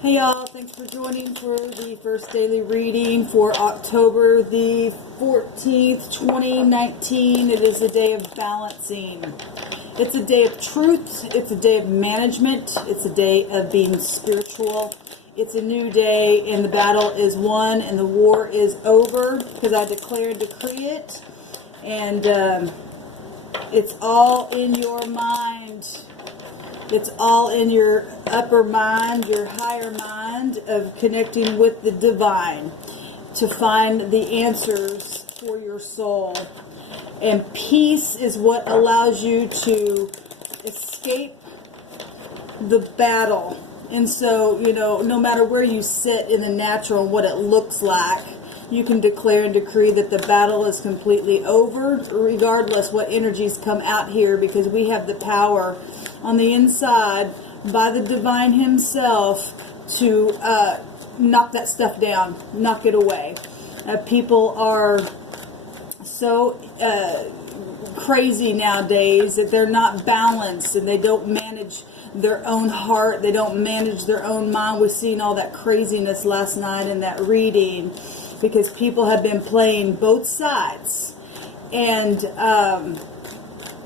Hey y'all, thanks for joining for the first daily reading for October the 14th, 2019. It is a day of balancing. It's a day of truth. It's a day of management. It's a day of being spiritual. It's a new day and the battle is won and the war is over because I declare and decree it. And it's all in your mind. It's all in your upper mind, your higher mind of connecting with the divine to find the answers for your soul. And peace is what allows you to escape the battle. And so, no matter where you sit in the natural and what it looks like, you can declare and decree that the battle is completely over, regardless what energies come out here, because we have the power on the inside by the divine himself to knock that stuff down, knock it away. People are so crazy nowadays that they're not balanced and they don't manage their own heart, they don't manage their own mind. We've seen all that craziness last night in that reading because people have been playing both sides and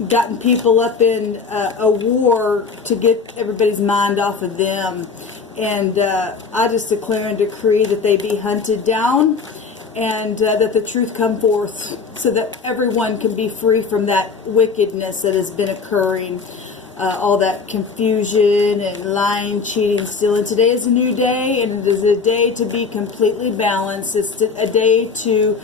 gotten people up in a war to get everybody's mind off of them. And I just declare and decree that they be hunted down and that the truth come forth so that everyone can be free from that wickedness that has been occurring. All that confusion and lying, cheating, stealing. Today is a new day, and it is a day to be completely balanced. It's a day to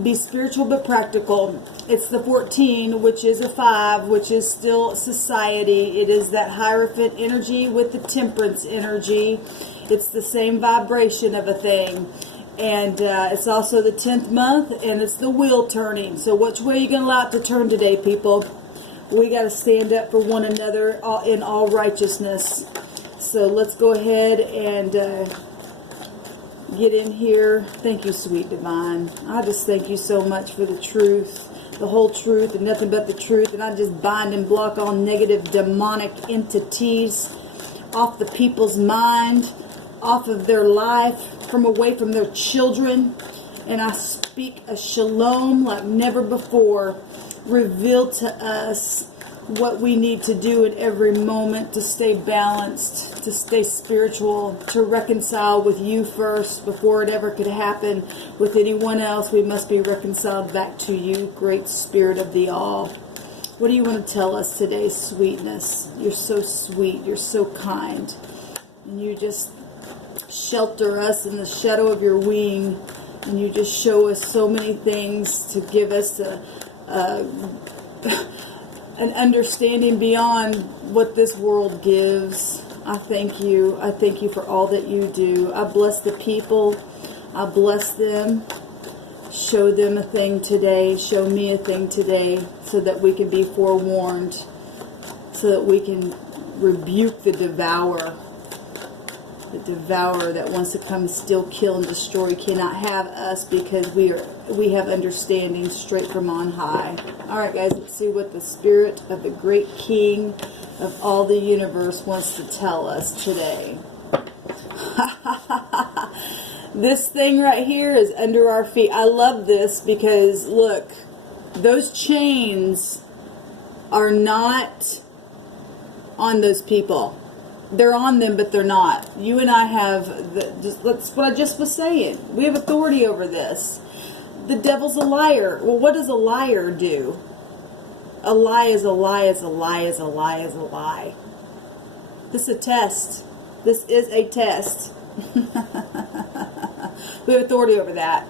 be spiritual but practical. It's the 14, which is a 5, which is still society. It is that Hierophant energy with the temperance energy. It's the same vibration of a thing. And it's also the 10th month, and it's the wheel turning. So which way are you going to allow it to turn today, people? We got to stand up for one another in all righteousness. So let's go ahead and get in here. Thank you, sweet divine. I just thank you so much for the truth, the whole truth and nothing but the truth. And I just bind and block all negative demonic entities off the people's mind, off of their life, from away from their children. And I speak a shalom like never before. Reveal to us what we need to do in every moment to stay balanced, to stay spiritual, to reconcile with you first before it ever could happen with anyone else. We must be reconciled back to you, great spirit of the all. What do you want to tell us today, sweetness? You're so sweet. You're so kind. And you just shelter us in the shadow of your wing. And you just show us so many things to give us an understanding beyond what this world gives. I thank you. I thank you for all that you do. I bless the people. I bless them. Show them a thing today. Show me a thing today so that we can be forewarned, so that we can rebuke the devourer. The devourer that wants to come steal, kill, and destroy cannot have us because we have understanding straight from on high. Alright guys, let's see what the spirit of the great king of all the universe wants to tell us today. This thing right here is under our feet. I love this because look, those chains are not on those people. They're on them, but they're not. You and I have, that's what I just was saying. We have authority over this. The devil's a liar. Well, what does a liar do? A lie is a lie is a lie is a lie is a lie. This is a test. This is a test. We have authority over that.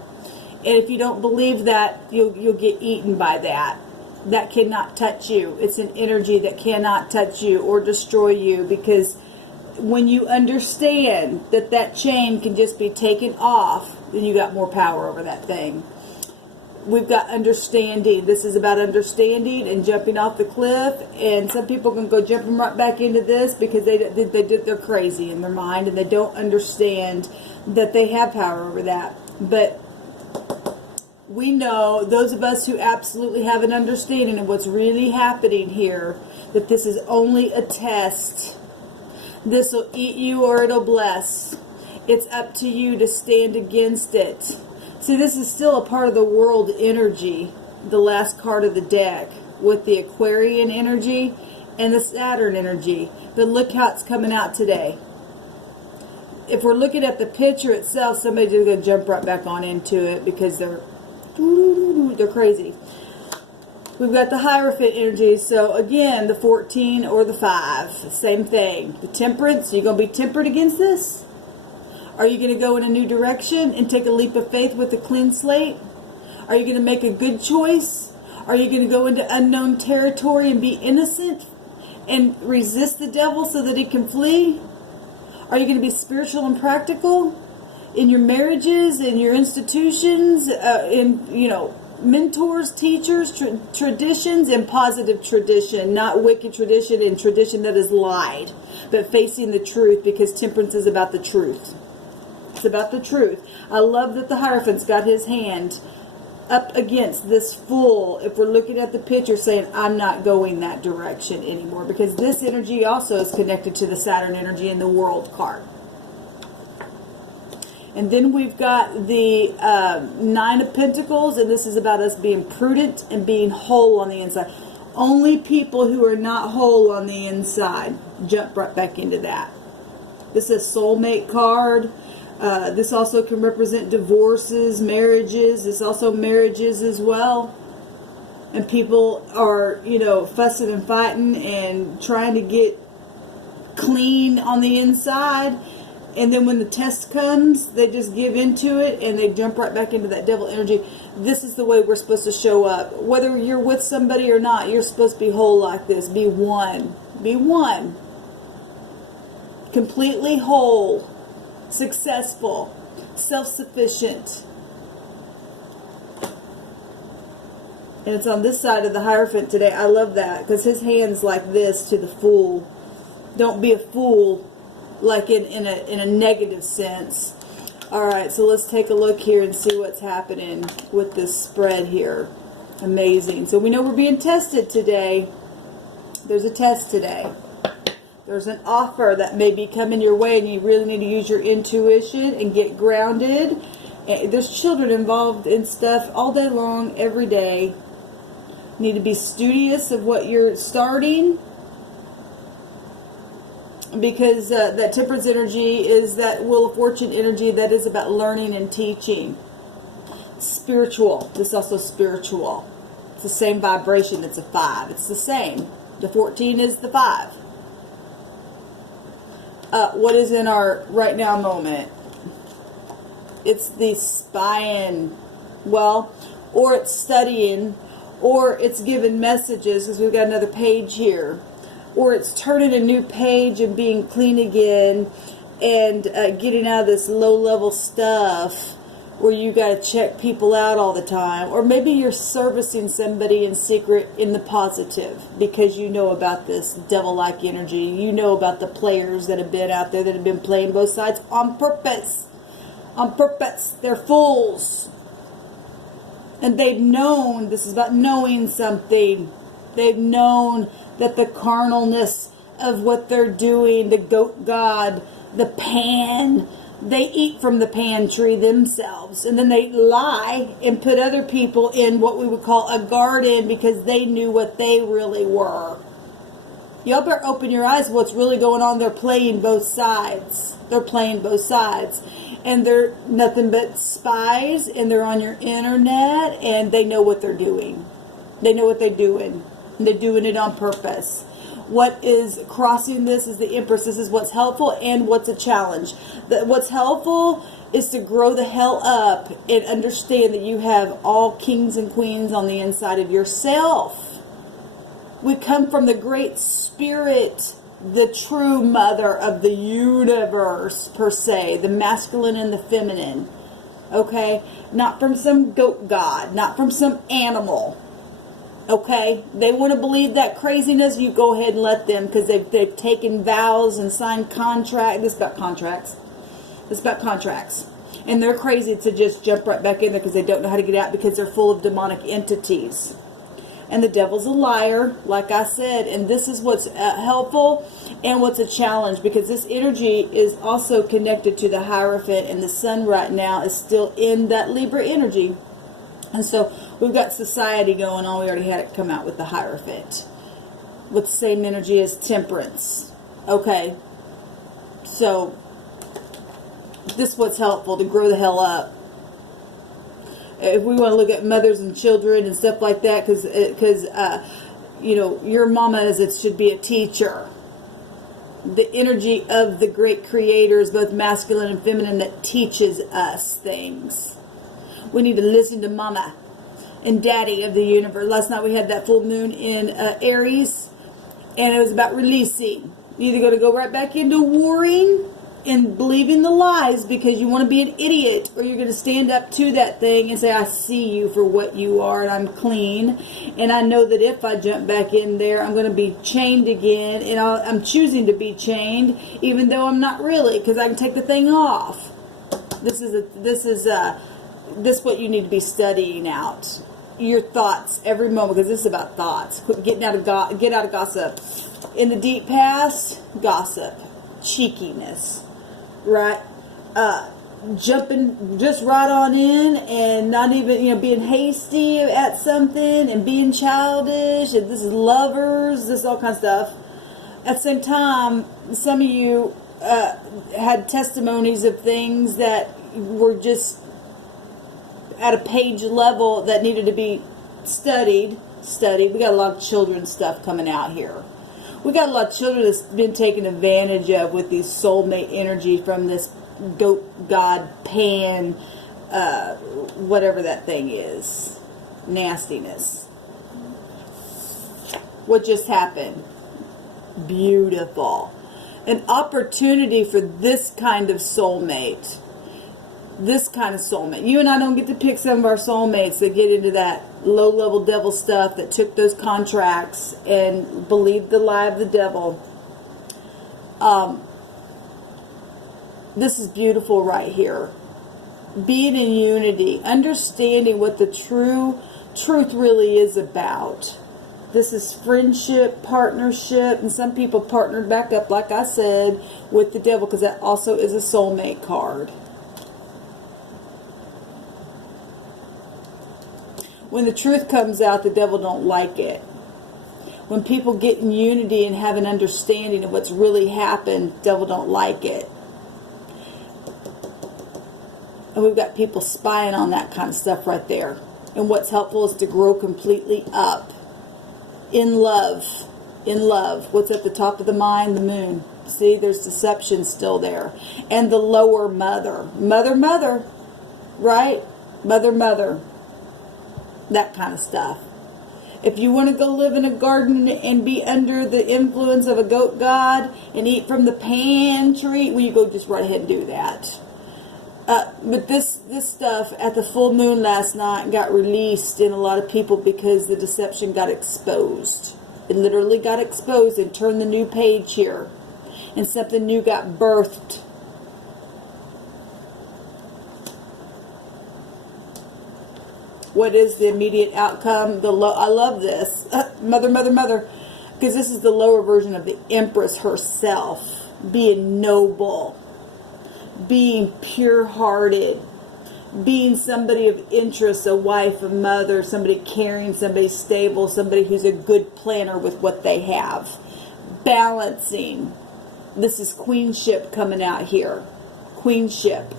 And if you don't believe that, you'll get eaten by that. That cannot touch you. It's an energy that cannot touch you or destroy you, because when you understand that that chain can just be taken off, then you got more power over that thing. We've got understanding. This is about understanding and jumping off the cliff. And some people can go jumping right back into this because they're crazy in their mind and they don't understand that they have power over that. But we know, those of us who absolutely have an understanding of what's really happening here, that this is only a test. This will eat you or it'll bless. It's up to you to stand against it. See, this is still a part of the world energy, the last card of the deck, with the Aquarian energy and the Saturn energy. But look how it's coming out today. If we're looking at the picture itself, somebody's just going to jump right back on into it because they're crazy. We've got the Hierophant energy. So again, the 14 or the 5. Same thing. The Temperance. Are you going to be tempered against this? Are you going to go in a new direction and take a leap of faith with a clean slate? Are you going to make a good choice? Are you going to go into unknown territory and be innocent and resist the devil so that he can flee? Are you going to be spiritual and practical in your marriages, in your institutions, in, mentors, teachers, traditions, and positive tradition, not wicked tradition and tradition that is lied, but facing the truth, because temperance is about the truth. It's about the truth. I love that the Hierophant's got his hand up against this Fool, if we're looking at the picture, saying, I'm not going that direction anymore, because this energy also is connected to the Saturn energy in the World card. And then we've got the 9 of Pentacles, and this is about us being prudent and being whole on the inside. Only people who are not whole on the inside jump right back into that. This is a soulmate card. This also can represent divorces, marriages. It's also marriages as well. And people are, fussing and fighting and trying to get clean on the inside. And then when the test comes, they just give into it and they jump right back into that devil energy. This is the way we're supposed to show up. Whether you're with somebody or not, you're supposed to be whole like this. Be one. Be one. Completely whole. Successful, self-sufficient. And it's on this side of the Hierophant today. I love that because his hand's like this to the Fool. Don't be a fool, like in a negative sense. Alright, so let's take a look here and see what's happening with this spread here. Amazing. So we know we're being tested today. There's a test today. There's an offer that may be coming your way, and you really need to use your intuition and get grounded. And there's children involved in stuff all day long, every day. You need to be studious of what you're starting, because that Temperance energy is that Wheel of Fortune energy that is about learning and teaching. Spiritual. This is also spiritual. It's the same vibration. It's a 5. It's the same. The 14 is the 5. What is in our right now moment? It's the spying, or it's studying, or it's giving messages, because we've got another page here, or it's turning a new page and being clean again, and getting out of this low-level stuff where you got to check people out all the time. Or maybe you're servicing somebody in secret in the positive because you know about this devil-like energy. You know about the players that have been out there that have been playing both sides on purpose. On purpose. They're fools. And they've known, this is about knowing something. They've known that the carnalness of what they're doing, the goat god, the pan, they eat from the pantry themselves, and then they lie and put other people in what we would call a garden because they knew what they really were. Y'all better open your eyes to what's really going on. They're playing both sides. They're playing both sides. And they're nothing but spies, and they're on your internet, and they know what they're doing. They know what they're doing. And they're doing it on purpose. What is crossing this is the Empress. This is what's helpful and what's a challenge. What's helpful is to grow the hell up and understand that you have all kings and queens on the inside of yourself. We come from the Great Spirit, the true mother of the universe, per se, the masculine and the feminine. Okay? Not from some goat god, not from some animal. Okay, they want to believe that craziness. You go ahead and let them, because they've taken vows and signed contracts. This is about contracts. This is about contracts, and they're crazy to just jump right back in there because they don't know how to get out, because they're full of demonic entities. And the devil's a liar, like I said. And this is what's helpful and what's a challenge, because this energy is also connected to the Hierophant, and the sun right now is still in that Libra energy. And so we've got society going on. We already had it come out with the Hierophant, with the same energy as Temperance. Okay, so this is what's helpful to grow the hell up. If we want to look at mothers and children and stuff like that, because you know, your mama should be a teacher. The energy of the great creators, both masculine and feminine, that teaches us things. We need to listen to mama and daddy of the universe. Last night we had that full moon in Aries, and it was about releasing. You're either going to go right back into warring and believing the lies because you want to be an idiot, or you're going to stand up to that thing and say, I see you for what you are, and I'm clean, and I know that if I jump back in there, I'm going to be chained again, and I'm choosing to be chained, even though I'm not really, because I can take the thing off. This is what you need to be studying out. Your thoughts every moment, because this is about thoughts. Quit getting out of gossip. In the deep past, gossip, cheekiness, right? Jumping just right on in, and not even, being hasty at something, and being childish, and this is lovers, this is all kinds of stuff. At the same time, some of you had testimonies of things that were just at a page level that needed to be studied. We got a lot of children's stuff coming out here. We got a lot of children that's been taken advantage of with these soulmate energy from this goat god Pan, whatever that thing is. Nastiness. What just happened? Beautiful. An opportunity for this kind of soulmate. This kind of soulmate. You and I don't get to pick some of our soulmates that get into that low-level devil stuff, that took those contracts and believed the lie of the devil. This is beautiful right here. Being in unity, understanding what the truth really is about. This is friendship, partnership, and some people partnered back up, like I said, with the devil, because that also is a soulmate card. When the truth comes out, the devil don't like it. When people get in unity and have an understanding of what's really happened, the devil don't like it. And we've got people spying on that kind of stuff right there. And what's helpful is to grow completely up. In love. In love. What's at the top of the mind? The moon. See, there's deception still there. And the lower mother. Mother. Right? Mother. That kind of stuff. If you want to go live in a garden and be under the influence of a goat god and eat from the pan tree, well, you go just right ahead and do that. But this stuff at the full moon last night got released in a lot of people because the deception got exposed. It literally got exposed and turned the new page here. And something new got birthed. What is the immediate outcome? I love this. Mother. Because this is the lower version of the Empress herself. Being noble. Being pure-hearted. Being somebody of interest, a wife, a mother, somebody caring, somebody stable, somebody who's a good planner with what they have. Balancing. This is queenship coming out here. Queenship.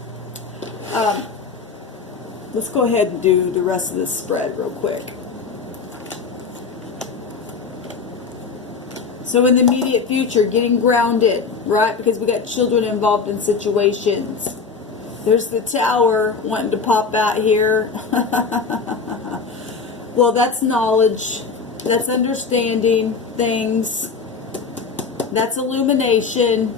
Let's go ahead and do the rest of this spread real quick. So in the immediate future, getting grounded, right? Because we got children involved in situations. There's the Tower wanting to pop out here. Well, that's knowledge. That's understanding things. That's illumination.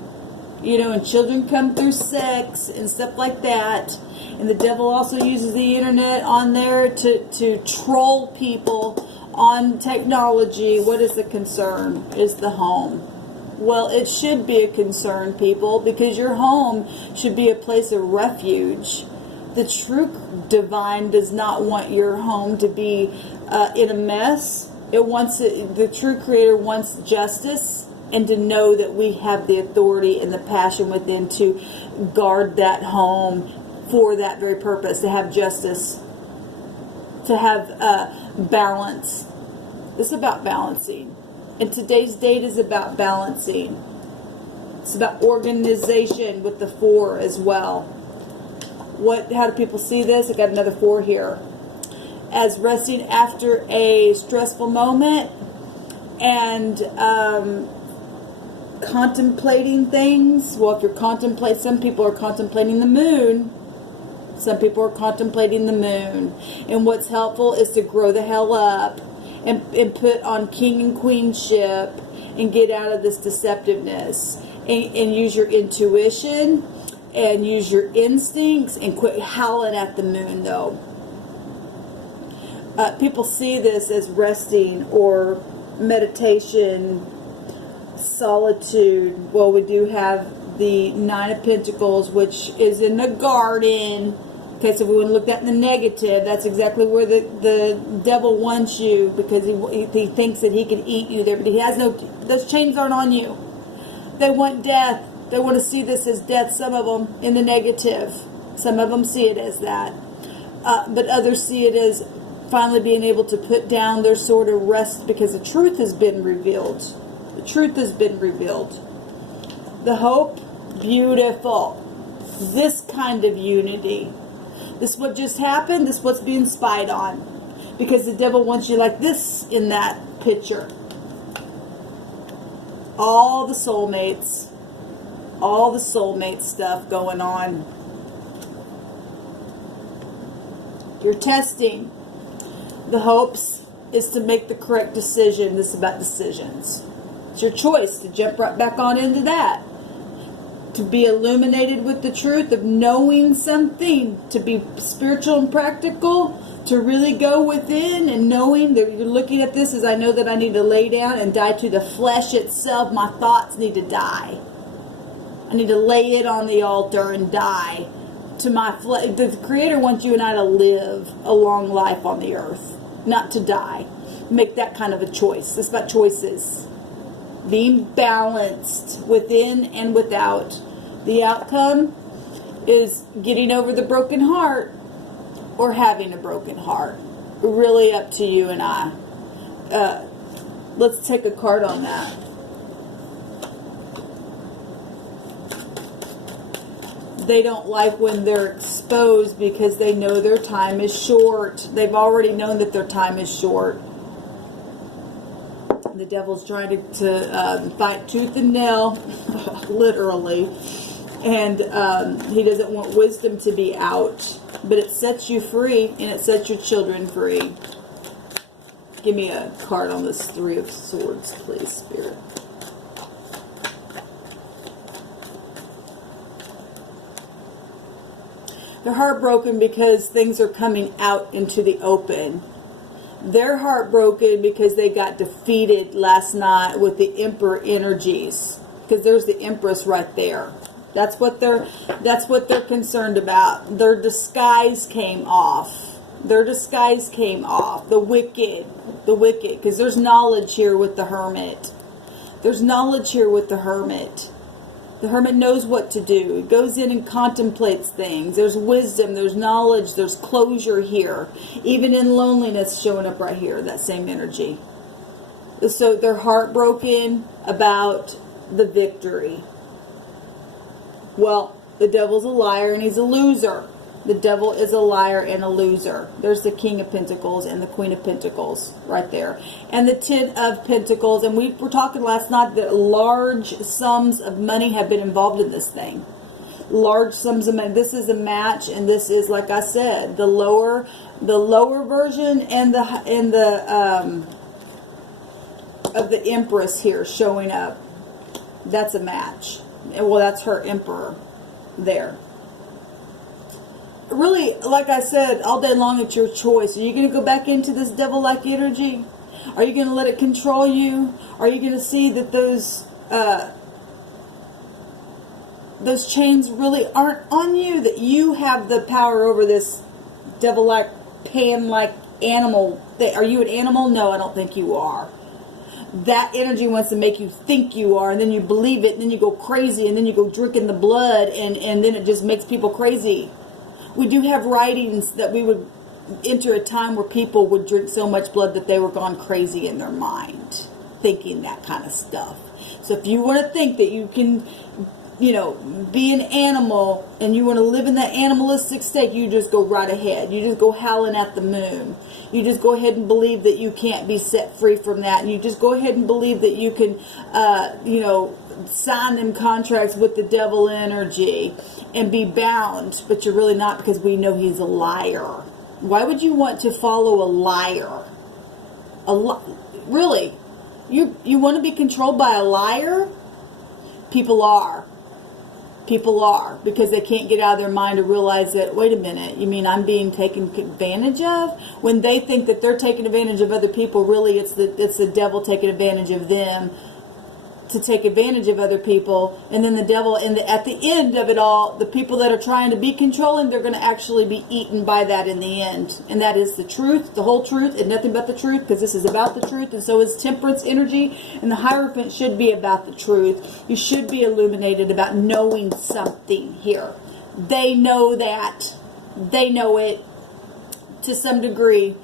And children come through sex and stuff like that. And the devil also uses the internet on there to troll people on technology. What is the concern? Is the home. Well, it should be a concern, people, because your home should be a place of refuge. The true divine does not want your home to be in a mess. The true creator wants justice, and to know that we have the authority and the passion within to guard that home for that very purpose, to have justice, to have balance. This is about balancing. And today's date is about balancing. It's about organization with the 4 as well. How do people see this? I got another 4 here. As resting after a stressful moment and contemplating things. Well, if you're some people are contemplating the moon. Some people are contemplating the moon. And what's helpful is to grow the hell up and put on king and queenship and get out of this deceptiveness and use your intuition and use your instincts and quit howling at the moon, though. People see this as resting or meditation, solitude. Well, we do have the 9 of Pentacles, which is in the garden. Okay, so if we want to look at the negative, that's exactly where the devil wants you, because he thinks that he can eat you there, but he has no, those chains aren't on you. They want death. They want to see this as death, some of them in the negative. Some of them see it as that. But others see it as finally being able to put down their sword of rest, because the truth has been revealed. The truth has been revealed. The hope, beautiful. This kind of unity. This is what just happened. This is what's being spied on. Because the devil wants you like this in that picture. All the soulmates stuff going on. You're testing. The hopes is to make the correct decision. This is about decisions. It's your choice to jump right back on into that. To be illuminated with the truth of knowing something. To be spiritual and practical. To really go within and knowing that you're looking at this as, I know that I need to lay down and die to the flesh itself. My thoughts need to die. I need to lay it on the altar and die to my flesh. The Creator wants you and I to live a long life on the earth, not to die. Make that kind of a choice. It's about choices. Being balanced within and without. The outcome is getting over the broken heart or having a broken heart. Really up to you and I. Let's take a card on that. They don't like when they're exposed because they know their time is short. They've already known that their time is short. The devil's trying to fight tooth and nail, literally. And he doesn't want wisdom to be out. But it sets you free, and it sets your children free. Give me a card on this 3 of Swords, please, Spirit. They're heartbroken because things are coming out into the open. They're heartbroken because they got defeated last night with the Emperor energies. Because there's the Empress right there. That's what they're concerned about. Their disguise came off. Their disguise came off. The wicked. Because there's knowledge here with the Hermit. There's knowledge here with the Hermit. The Hermit knows what to do. He goes in and contemplates things. There's wisdom, there's knowledge, there's closure here. Even in loneliness showing up right here, that same energy. So they're heartbroken about the victory. Well, the devil's a liar and he's a loser. The devil is a liar and a loser. There's the King of Pentacles and the Queen of Pentacles right there. And the 10 of Pentacles. And we were talking last night that large sums of money have been involved in this thing. Large sums of money. This is a match, and this is, like I said, the lower version and the of the Empress here showing up. That's a match. Well, that's her Emperor there. Really, like I said, all day long, it's your choice. Are you going to go back into this devil-like energy? Are you going to let it control you? Are you going to see that those chains really aren't on you? That you have the power over this devil-like, pan-like animal. Are you an animal? No, I don't think you are. That energy wants to make you think you are, and then you believe it, and then you go crazy, and then you go drinking the blood, and then it just makes people crazy. We do have writings that we would enter a time where people would drink so much blood that they were gone crazy in their mind, thinking that kind of stuff. So if you want to think that you can, be an animal and you want to live in that animalistic state, you just go right ahead. You just go howling at the moon. You just go ahead and believe that you can't be set free from that. And you just go ahead and believe that you can, sign them contracts with the devil energy and be bound. But you're really not, because we know he's a liar. Why would you want to follow a liar? Really? You want to be controlled by a liar? People are. People are, because they can't get out of their mind to realize that, wait a minute, you mean I'm being taken advantage of? When they think that they're taking advantage of other people, really it's the devil taking advantage of them to take advantage of other people. And then the devil, at the end of it all, the people that are trying to be controlling, they're going to actually be eaten by that in the end. And that is the truth, the whole truth, and nothing but the truth, because this is about the truth, and so is temperance energy, and the Hierophant should be about the truth. You should be illuminated about knowing something here. They know that. They know it to some degree,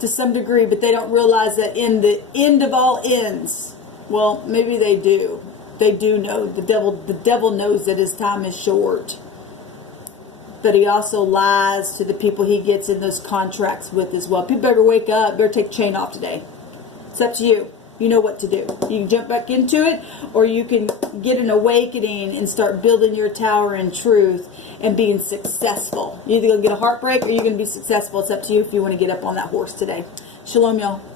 but they don't realize that in the end of all ends, well, maybe they do. They do know. The devil knows that his time is short. But he also lies to the people he gets in those contracts with as well. People better wake up. Better take the chain off today. It's up to you. You know what to do. You can jump back into it, or you can get an awakening and start building your tower in truth and being successful. You're either going to get a heartbreak or you're going to be successful. It's up to you if you want to get up on that horse today. Shalom, y'all.